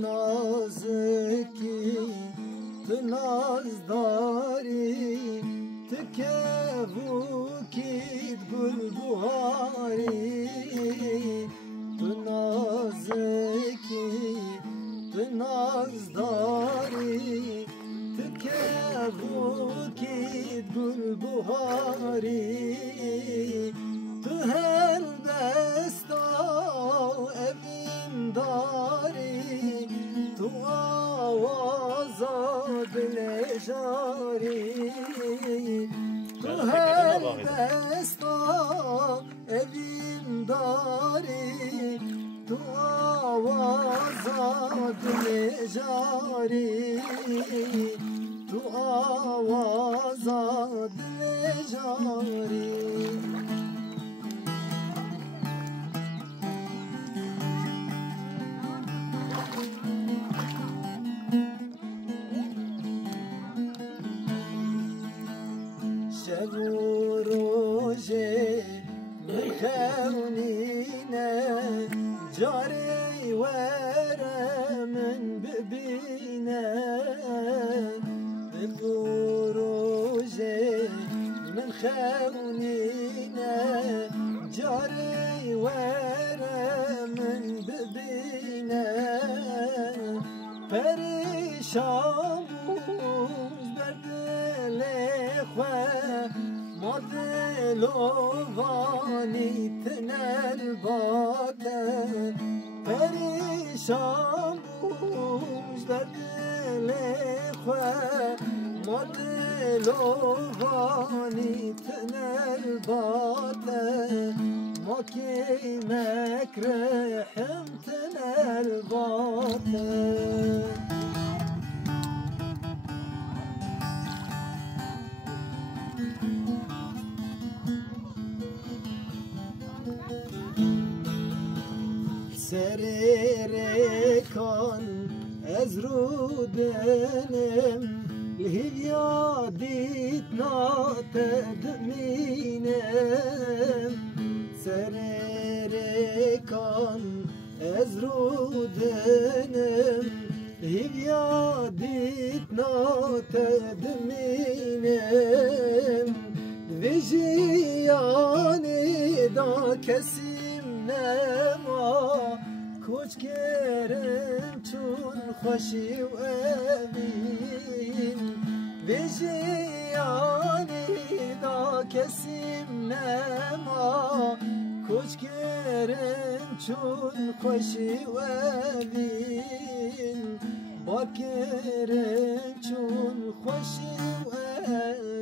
نازکی تو نازداری تو کبوکید گل بهاری تو نازکی تو نازداری تو کبوکید گل بهاری تو هر دستا evin داری تو آوازا دل جاری تو هر دستا evin داری تو آوازا دل جاری تو آوازا دل جاری شب و روزه میخونینه جاری وره من ببینه شب و روزه من خونینه جاری وره من ببینه پریشان بود بر دل خواه ما دلوانی تنل باته پریشان بود بر دل خواه ما دلوانی تنل باته ما کی مکرهم تنل باته سریر کن از رودنم لهیا دیت ناتدمینم سریر کن از رودنم لهیا دیت ناتدمینم ویژیانی دا کسیم نما کوچ کرم چون خوشی و اوین ویژیانی دا کسیم نما کوچ کرم چون خوشی و اوین با کرم چون خوشی و اوین